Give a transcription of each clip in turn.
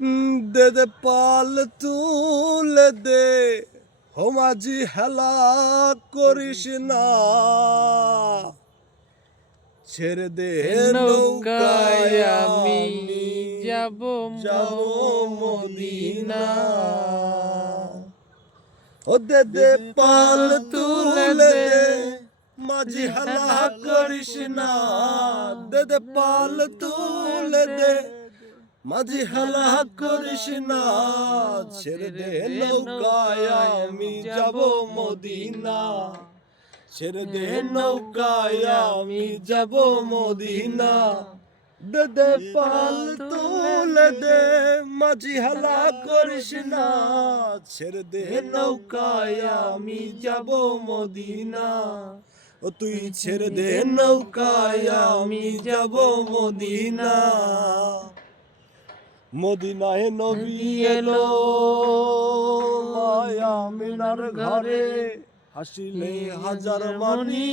দে দে পাল তুলে দে, ও মাঝি হেলা করিস না, ছেড়ে দে নৌকায় নৌকায় আমি আমি যাব যাব মদিনা। মদিনা। ও দে দে পাল তুলে দে, মাঝি হেলা করিস না, দে দে পাল তুলে দে, মাঝি হেলা করিস না, ছেড়ে দে নৌকায় আমি যাব মদিনা, ছেড়ে দে নৌকায় আমি যাব মদিনা। দে দে পাল তুলে দে, মাঝি হেলা করিস না, ছেড়ে দে নৌকায় আমি যাব মদিনা। ও তুই ছেড়ে দে নৌকায় আমি যাব মদিনা। মদিনায় নবী এলো মায়া মিনার ঘরে, হাসিলে হাজার মানি,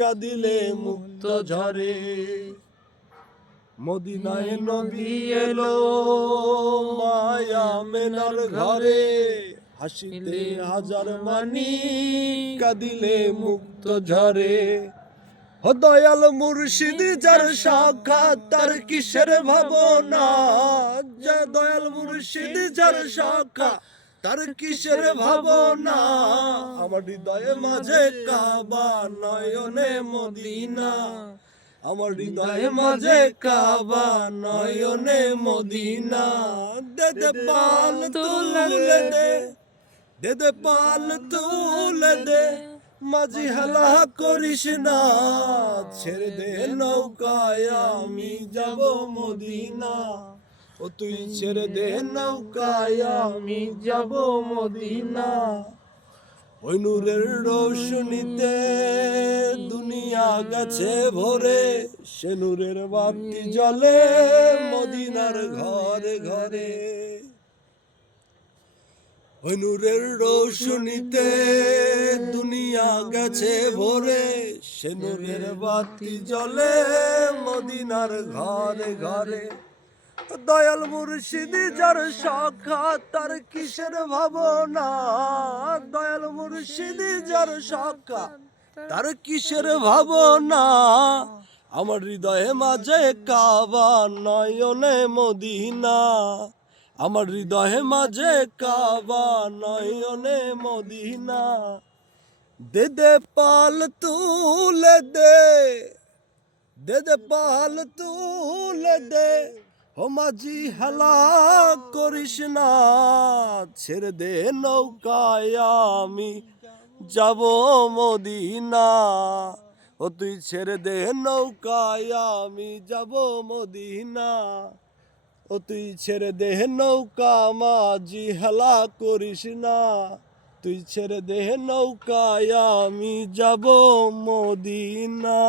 কাঁদিলে মুক্ত ঝরে। মদিনায় নবী এলো মায়া মিনার ঘরে, হাসিলে হাজার মানি, কাঁদিলে মুক্ত ঝরে। ও দয়াল মুর্শিদ যার সাক্ষাৎ তার কিসের ভাবনা, দয়াল মুর্শিদ যার সাক্ষাৎ তার কিসের ভাবনা। আমার হৃদয়ে মাঝে কাবা নয়নে মদিনা, আমার হৃদয়ে মাঝে কাবা নয়নে মদিনা। দে দে পাল তুলে দে, দে দে পাল তুলে দে, মাঝি হেলা করিস না, ছেড়ে দে নৌকায় আমি যাব মদিনা। ও তুই ছেড়ে দে নৌকায় আমি যাব মদিনা। ওই নূরের রোশনীতে দুনিয়া গেছে ভরে, সে নূরের বাতি জ্বলে মদিনার ঘরে ঘরে। ওই নূরের রোশনীতে দুনিয়া গেছে ভরে, সে নূরের বাতি জ্বলে মদিনার ঘরে ঘরে। দয়াল মুর্শিদ যার সাক্ষাৎ তার কিসের ভাবনা, দয়াল মুর্শিদ যার সাক্ষাৎ তার কিসের ভাবনা। আমার হৃদয়ে মাঝে কাবা নয়নে মদিনা, আমার হৃদয়ে মাঝে কাবা নয়নে মদিনা। দে দে পাল তুলে দে, দে দে পাল তুলে দে, ও মাঝি হেলা করিস না, ছেড়ে দে নৌকায় আমি যাব মদিনা। ও তুই ছেড়ে দে নৌকায় আমি যাব মদিনা। ও তুই ছেড়ে দে নৌকা মাঝি হেলা করিস না, তুই ছেড়ে দে নৌকায় আমি যাব মদিনা।